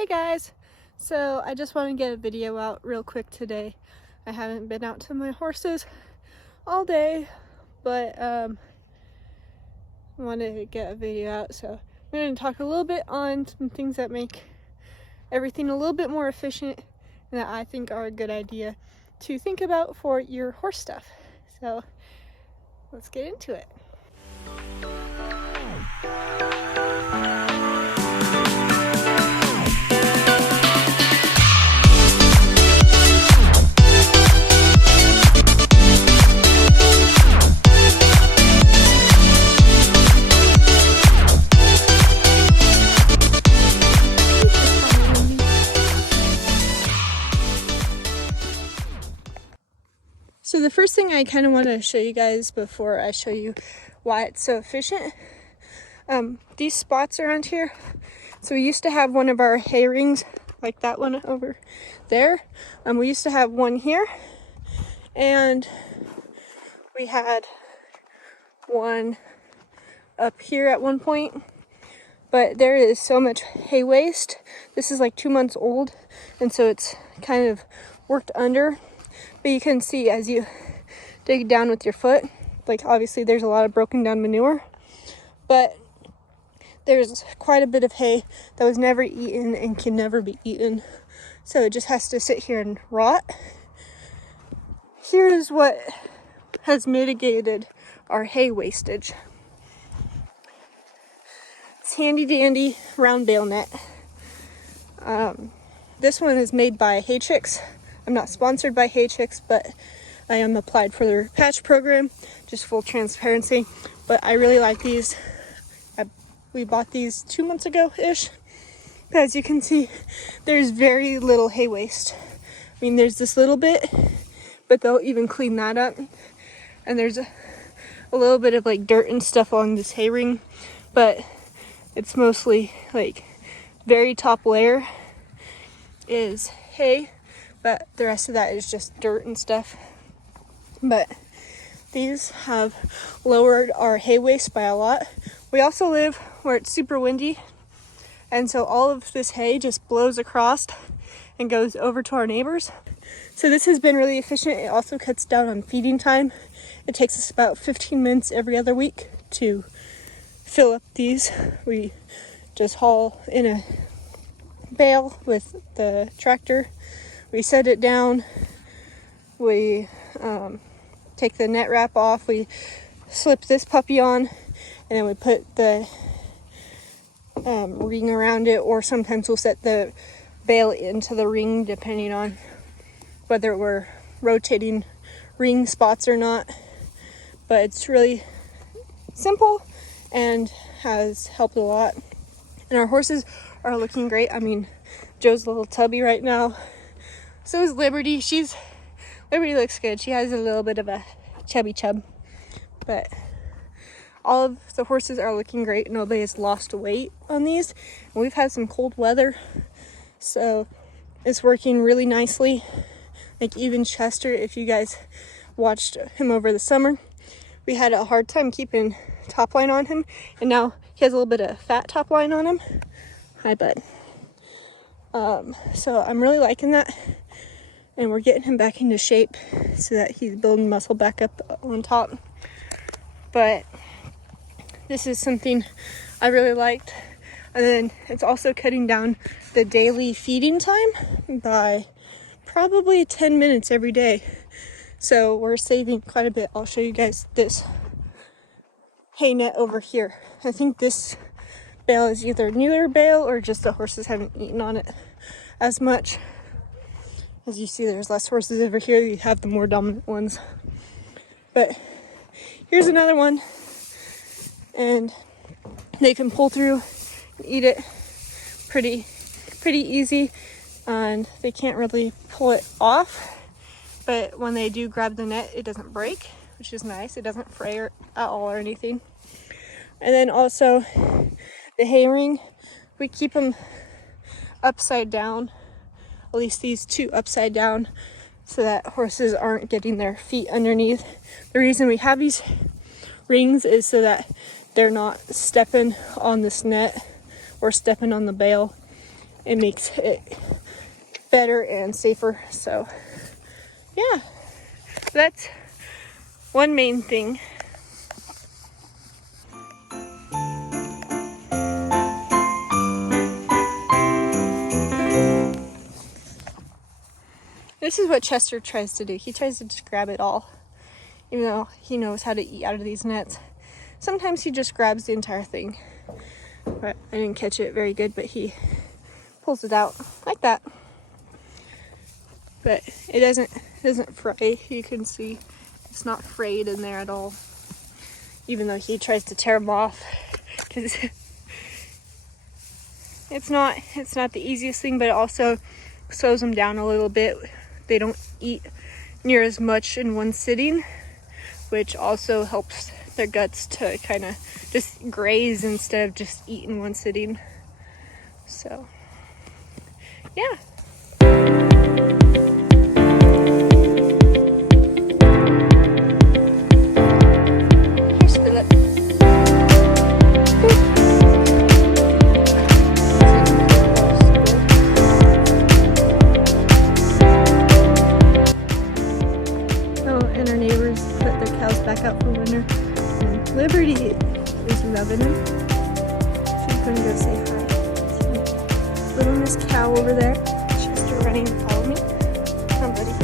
Hey guys! So I just want to get a video out real quick today. I haven't been out to my horses all day, but wanted to get a video out. So I'm going to talk a little bit on some things that make everything a little bit more efficient and that I think are a good idea to think about for your horse stuff. So let's get into it. So the first thing I kind of want to show you guys before I show you why it's so efficient, these spots around here. So we used to have one of our hay rings, like that one over there. We used to have one here, and we had one up here at one point. But there is so much hay waste. This is like 2 months old, and so it's kind of worked under. But you can see as you dig down with your foot, like obviously there's a lot of broken down manure, but there's quite a bit of hay that was never eaten and can never be eaten. So it just has to sit here and rot. Here is what has mitigated our hay wastage. It's handy dandy round bale net. This one is made by Hay Chicks. I'm not sponsored by Hay Chicks, but I am applied for their patch program, just full transparency. But I really like these. We bought these 2 months ago-ish. As you can see, there's very little hay waste. I mean, there's this little bit, but they'll even clean that up. And there's a little bit of like dirt and stuff along this hay ring, but it's mostly like very top layer is hay, but the rest of that is just dirt and stuff. But these have lowered our hay waste by a lot. We also live where it's super windy, and so all of this hay just blows across and goes over to our neighbors. So this has been really efficient. It also cuts down on feeding time. It takes us about 15 minutes every other week to fill up these. We just haul in a bale with the tractor. We set it down. We take the net wrap off. We slip this puppy on, and then we put the ring around it, or sometimes we'll set the bale into the ring depending on whether we're rotating ring spots or not. But it's really simple and has helped a lot. And our horses are looking great. I mean, Joe's a little tubby right now. So is Liberty. Liberty looks good. She has a little bit of a chubby chub. But all of the horses are looking great. Nobody has lost weight on these. And we've had some cold weather, so it's working really nicely. Like even Chester, if you guys watched him over the summer, we had a hard time keeping top line on him, and now he has a little bit of fat top line on him. Hi, bud. So I'm really liking that, and we're getting him back into shape so that he's building muscle back up on top. But this is something I really liked. And then it's also cutting down the daily feeding time by probably 10 minutes every day. So we're saving quite a bit. I'll show you guys this hay net over here. I think this bale is either newer bale or just the horses haven't eaten on it as much. As you see, there's less horses over here. You have the more dominant ones. But here's another one, and they can pull through and eat it pretty easy, and they can't really pull it off. But when they do grab the net, it doesn't break, which is nice. It doesn't fray at all or anything. And then also the hay ring, we keep them upside down, at least these two upside down, so that horses aren't getting their feet underneath. The reason we have these rings is so that they're not stepping on this net or stepping on the bale it makes it better and safer. So yeah, that's one main thing. This is what Chester tries to do. He tries to just grab it all, even though he knows how to eat out of these nets. Sometimes he just grabs the entire thing. But I didn't catch it very good, but he pulls it out like that. But it doesn't fray. You can see it's not frayed in there at all, even though he tries to tear them off, because it's not the easiest thing, but it also slows them down a little bit. They don't eat near as much in one sitting, which also helps their guts to kind of just graze instead of just eat in one sitting. So yeah. Here's Philip. And our neighbors put their cows back out for winter, and Liberty is loving them. She's gonna go say hi. See little Miss Cow over there. She's still running to follow me. Come, buddy.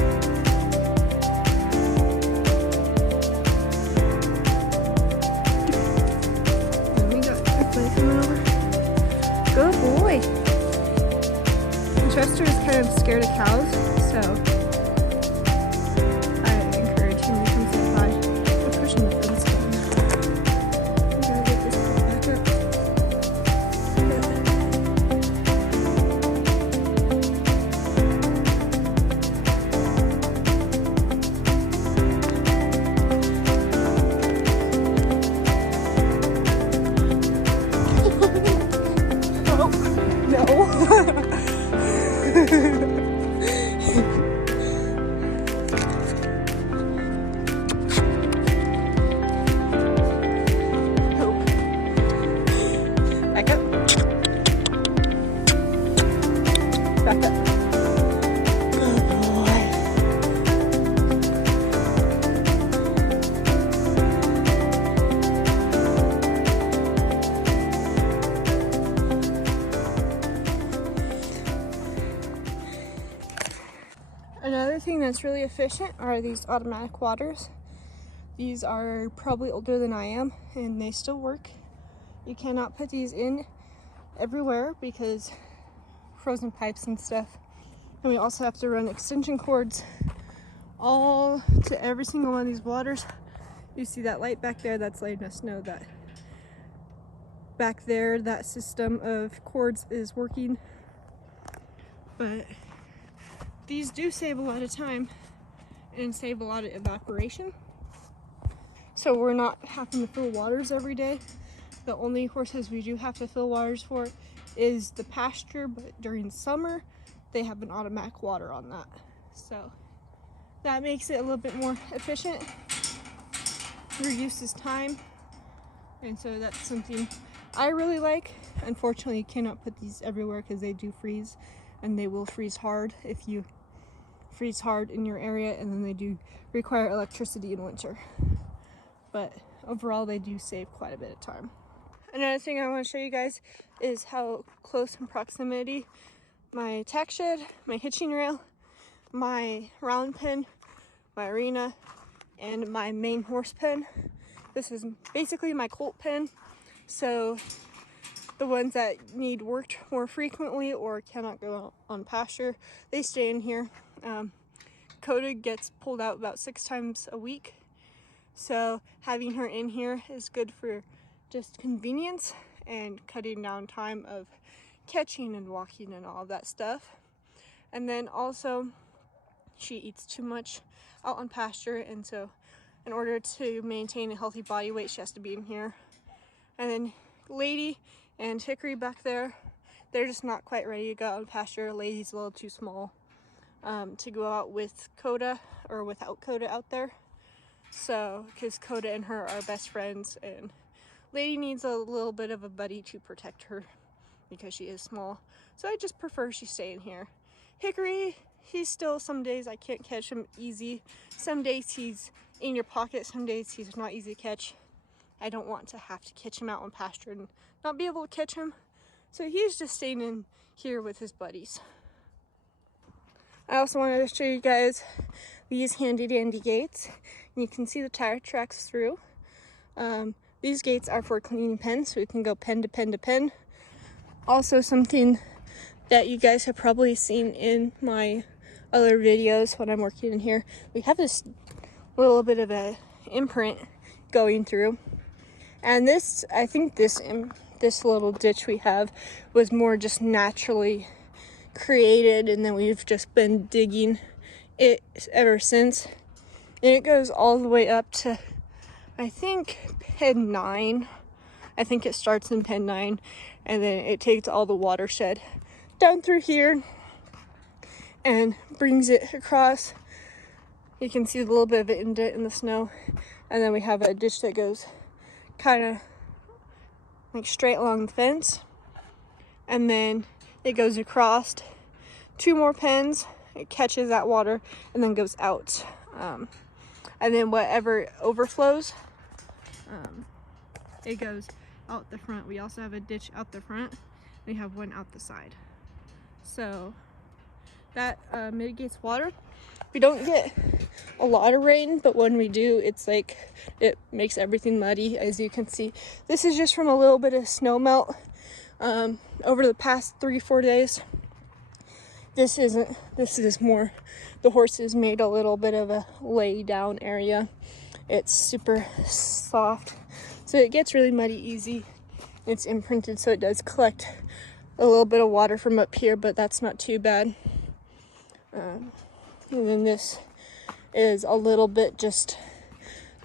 And we got everybody coming over. Good boy. And Chester is kind of scared of cows, so Another thing that's really efficient are these automatic waters. These are probably older than I am, and they still work. You cannot put these in everywhere because frozen pipes and stuff. And we also have to run extension cords all to every single one of these waters. You see that light back there? That's letting us know that back there that system of cords is working. But these do save a lot of time and save a lot of evaporation. So we're not having to fill waters every day. The only horses we do have to fill waters for is the pasture, but during summer they have an automatic water on that. So that makes it a little bit more efficient, reduces time, and so that's something I really like. Unfortunately, you cannot put these everywhere because they do freeze, and they will freeze hard if you freeze hard in your area, and then they do require electricity in winter. But overall, they do save quite a bit of time. Another thing I want to show you guys is how close in proximity my tack shed, my hitching rail, my round pen, my arena, and my main horse pen. This is basically my colt pen, so the ones that need worked more frequently or cannot go on pasture, they stay in here. Coda gets pulled out about 6 times a week, so having her in here is good for just convenience and cutting down time of catching and walking and all of that stuff. And then also she eats too much out on pasture, and so in order to maintain a healthy body weight, she has to be in here. And then Lady and Hickory back there, they're just not quite ready to go out on pasture. Lady's a little too small to go out with Coda or without Coda out there. So, because Coda and her are best friends, and Lady needs a little bit of a buddy to protect her because she is small. So I just prefer she stay in here. Hickory, he's still, some days I can't catch him easy. Some days he's in your pocket, some days he's not easy to catch. I don't want to have to catch him out on pasture and not be able to catch him. So he's just staying in here with his buddies. I also wanted to show you guys these handy dandy gates. And you can see the tire tracks through. These gates are for cleaning pens, so we can go pen to pen to pen. Also something that you guys have probably seen in my other videos when I'm working in here. We have this little bit of a imprint going through. And this, I think this little ditch we have was more just naturally created, and then we've just been digging it ever since. And it goes all the way up to, I think, pen 9. I think it starts in pen 9, and then it takes all the watershed down through here and brings it across. You can see a little bit of an indent in the snow, and then we have a ditch that goes kind of like straight along the fence, and then it goes across 2 more pens, it catches that water, and then goes out. And then whatever overflows, it goes out the front. We also have a ditch out the front. We have one out the side. So that mitigates water. We don't get a lot of rain, but when we do, it's like it makes everything muddy, as you can see. This is just from a little bit of snow melt over the past 3-4 days. This is more, the horses made a little bit of a lay down area. It's super soft, so it gets really muddy easy. It's imprinted, so it does collect a little bit of water from up here, but that's not too bad. And then this is a little bit just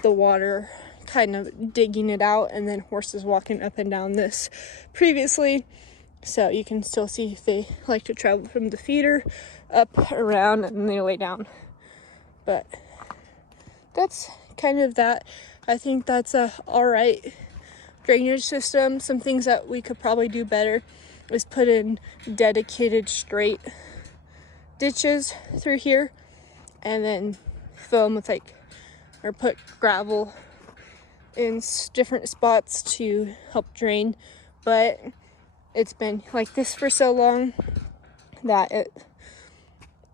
the water kind of digging it out, and then horses walking up and down this previously. So you can still see if they like to travel from the feeder up, around, and then they lay down. But that's kind of that. I think that's a alright drainage system. Some things that we could probably do better is put in dedicated straight ditches through here, and then fill them with or put gravel in different spots to help drain. But it's been like this for so long that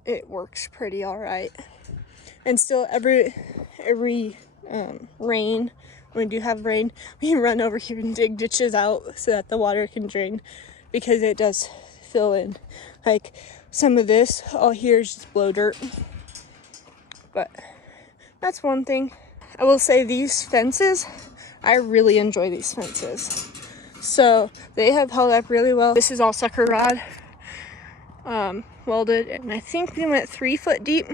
it works pretty all right. And still every rain, when we do have rain, we run over here and dig ditches out so that the water can drain, because it does fill in. Like some of this all here is just blow dirt. But that's one thing. I will say these fences, I really enjoy these fences. So they have held up really well. This is all sucker rod welded, and I think we went 3 foot deep.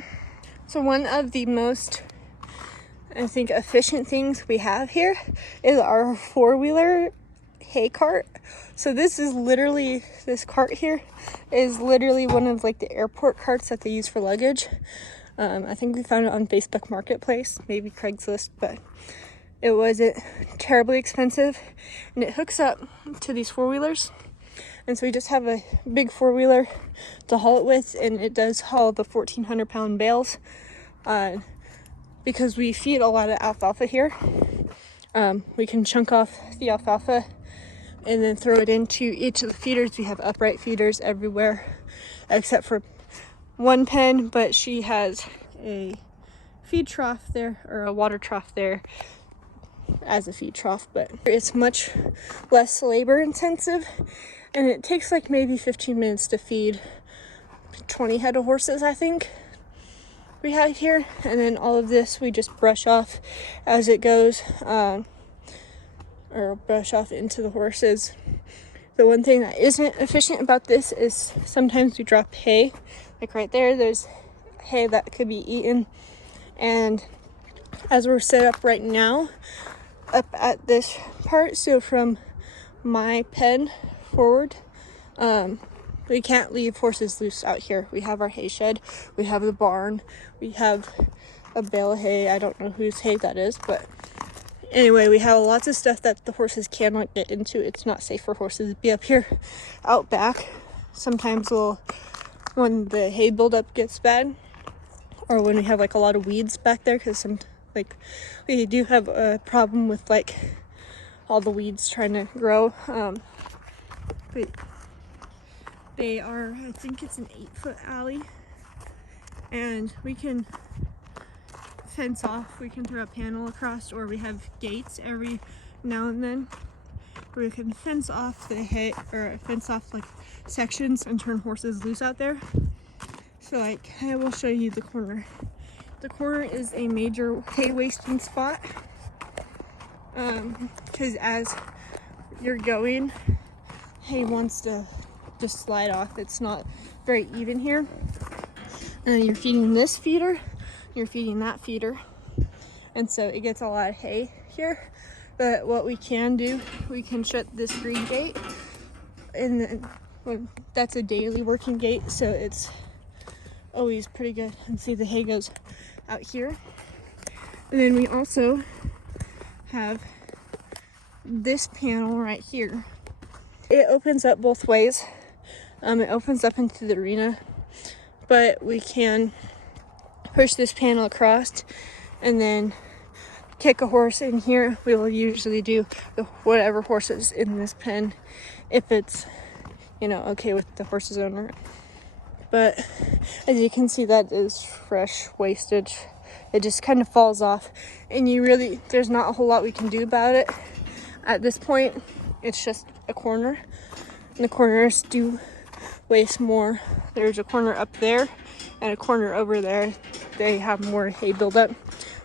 So one of the most, I think, efficient things we have here is our 4-wheeler hay cart. So this cart here is literally one of like the airport carts that they use for luggage. I think we found it on Facebook Marketplace, maybe Craigslist, but it wasn't terribly expensive, and it hooks up to these 4-wheelers. And so we just have a big 4-wheeler to haul it with, and it does haul the 1,400-pound bales. Because we feed a lot of alfalfa here, we can chunk off the alfalfa and then throw it into each of the feeders. We have upright feeders everywhere except for one pen, but she has a feed trough there, or a water trough there as a feed trough. But it's much less labor intensive, and it takes like maybe 15 minutes to feed 20 head of horses, I think we have here. And then all of this we just brush off as it goes, or brush off into the horses. The one thing that isn't efficient about this is sometimes we drop hay. Like right there's hay that could be eaten. And as we're set up right now, up at this part, so from my pen forward, we can't leave horses loose out here. We have our hay shed, we have the barn, we have a bale of hay. I don't know whose hay that is, but anyway, we have lots of stuff that the horses cannot get into. It's not safe for horses to be up here out back. sometimes when the hay buildup gets bad, or when we have like a lot of weeds back there, because we do have a problem with like all the weeds trying to grow. But they are, I think it's an 8-foot alley, and we can fence off, we can throw a panel across, or we have gates every now and then where we can fence off the hay, or fence off like sections and turn horses loose out there. So like, I will show you the corner. The corner is a major hay wasting spot, because as you're going, hay wants to just slide off. It's not very even here. And you're feeding this feeder, you're feeding that feeder, and so it gets a lot of hay here. But what we can do, we can shut this green gate, and then, well, that's a daily working gate, so it's always pretty good. And see, the hay goes out here. And then we also have this panel right here. It opens up both ways. It opens up into the arena, but we can push this panel across and then kick a horse in here. We will usually do whatever horse is in this pen, if it's, okay with the horse's owner. But as you can see, that is fresh wastage. It just kind of falls off, and there's not a whole lot we can do about it at this point. It's just a corner, and the corners do waste more. There's a corner up there and a corner over there. They have more hay buildup.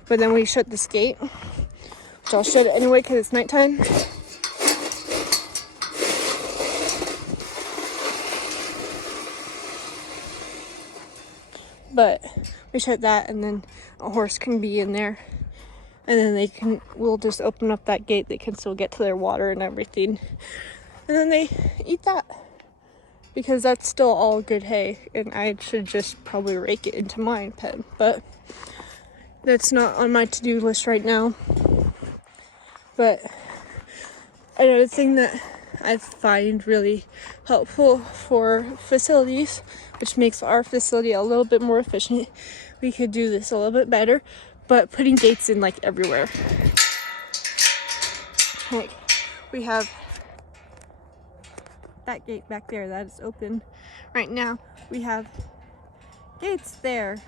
But then we shut this gate, which I'll shut it anyway because it's nighttime. But we shut that, and then a horse can be in there, and then we'll just open up that gate. They can still get to their water and everything, and then they eat that, because that's still all good hay, and I should just probably rake it into my pen, but that's not on my to-do list right now. But another thing that I find really helpful for facilities, which makes our facility a little bit more efficient, we could do this a little bit better, but putting gates in like everywhere. Like, we have that gate back there that is open right now. We have gates there.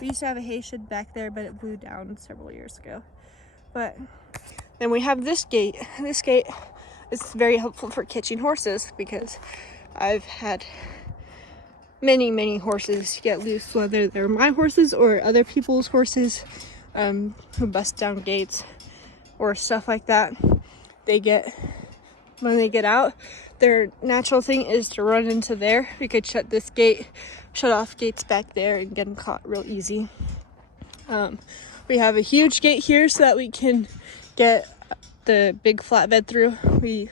We used to have a hay shed back there, but it blew down several years ago. But then we have this gate. This gate is very helpful for catching horses, because I've had many horses get loose, whether they're my horses or other people's horses, who bust down gates or stuff like that. When they get out, their natural thing is to run into there. We could shut this gate, shut off gates back there, and get them caught real easy. We have a huge gate here so that we can get the big flatbed through. We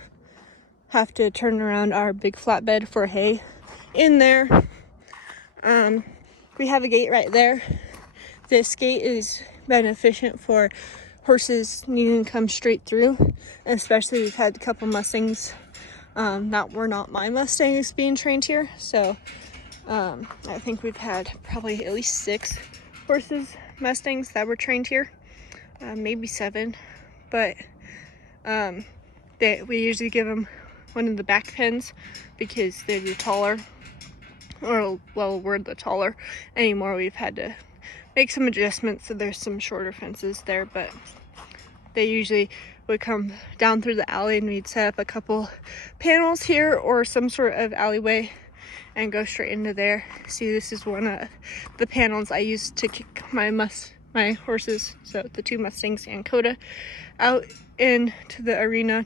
have to turn around our big flatbed for hay in there. We have a gate right there. This gate is beneficent for horses needing to come straight through, especially we've had a couple Mustangs that were not my Mustangs being trained here. So I think we've had probably at least 6 Mustangs that were trained here, maybe 7, but we usually give them one of the back pens because they're the taller, or well, we're the taller anymore. We've had to make some adjustments, so there's some shorter fences there, but they usually would come down through the alley, and we'd set up a couple panels here or some sort of alleyway and go straight into there. See, this is one of the panels I used to kick my horses, so the 2 Mustangs and Coda, out into the arena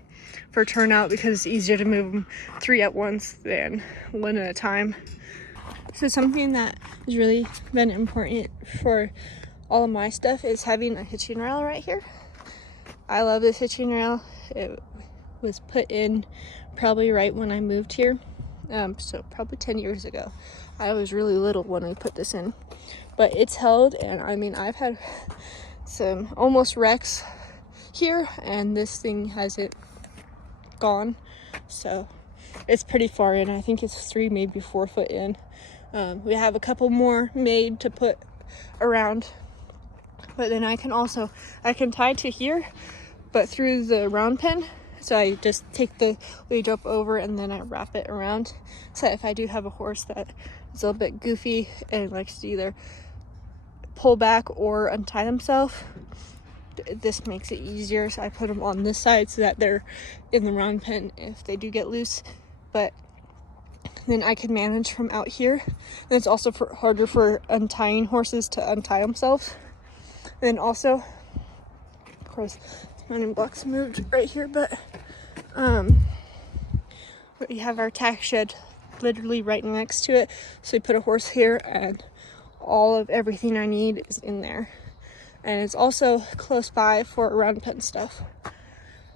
for turnout, because it's easier to move them 3 at once than 1 at a time. So something that has really been important for all of my stuff is having a hitching rail right here. I love this hitching rail. It was put in probably right when I moved here, so probably 10 years ago. I was really little when we put this in, but it's held, and I mean, I've had some almost wrecks here, and this thing hasn't gone. So it's pretty far in. I think it's 3, maybe 4 foot in. We have a couple more made to put around, but then I can tie to here, but through the round pin. So I just take the lead rope over and then I wrap it around. So if I do have a horse that is a little bit goofy and likes to either pull back or untie themselves, this makes it easier. So I put them on this side so that they're in the round pin if they do get loose. But then I can manage from out here. And it's also harder for untying horses to untie themselves. And then also, of course, mounting blocks moved right here, but we have our tack shed literally right next to it. So we put a horse here and all of everything I need is in there. And it's also close by for round pen stuff.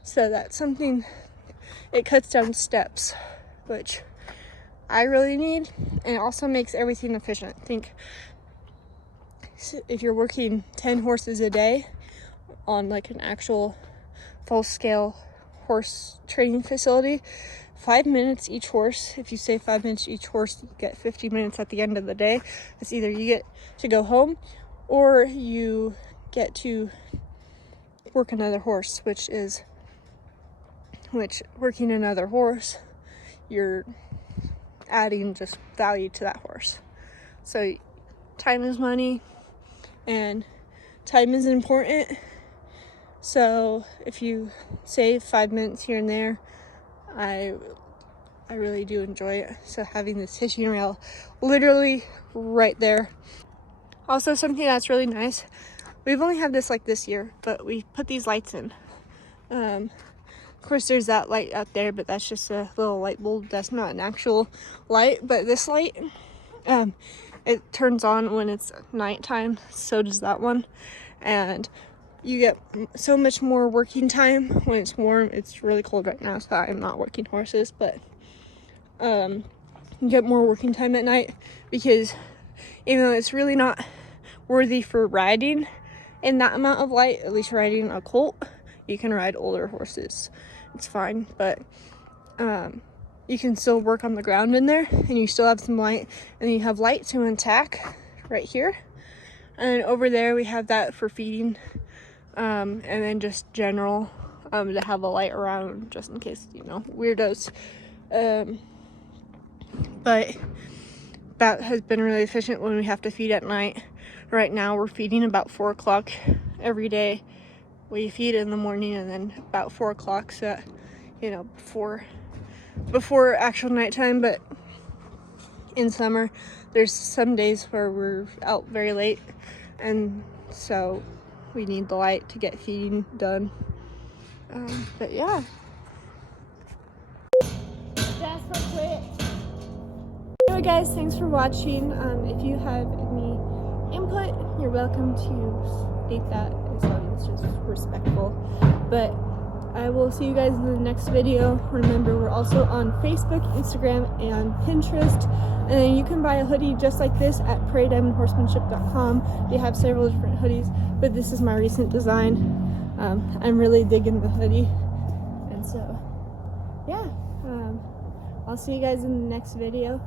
So that's something, it cuts down steps, which I really need, and it also makes everything efficient. I think if you're working 10 horses a day on like an actual full-scale horse training facility, 5 minutes each horse, if you say 5 minutes each horse, you get 50 minutes at the end of the day. It's either you get to go home or you get to work another horse, which working another horse, you're adding just value to that horse. So time is money, and time is important. So if you save 5 minutes here and there, I really do enjoy it. So having this hitching rail literally right there. Also, something that's really nice, we've only had this like this year, but we put these lights in. Of course there's that light out there, but that's just a little light bulb. That's not an actual light, but this light, it turns on when it's nighttime. So does that one. And you get so much more working time when it's warm. It's really cold right now, so I'm not working horses, but you get more working time at night, because even though it's really not worthy for riding in that amount of light, at least riding a colt, you can ride older horses, it's fine, but you can still work on the ground in there, and you still have some light, and you have light to tack right here, and over there we have that for feeding, and then just general to have a light around just in case, weirdos. But that has been really efficient when we have to feed at night. Right now we're feeding about 4 o'clock every day. We feed in the morning and then about 4 o'clock, so that, before actual nighttime. But in summer there's some days where we're out very late, and so we need the light to get feeding done. But yeah. Anyway guys, thanks for watching. If you have any input, you're welcome to state that as long as it's just respectful. But I will see you guys in the next video. Remember, we're also on Facebook, Instagram, and Pinterest. And then you can buy a hoodie just like this at prairiediamondhorsemanship.com. They have several different hoodies, but this is my recent design. I'm really digging the hoodie. And so, yeah. I'll see you guys in the next video.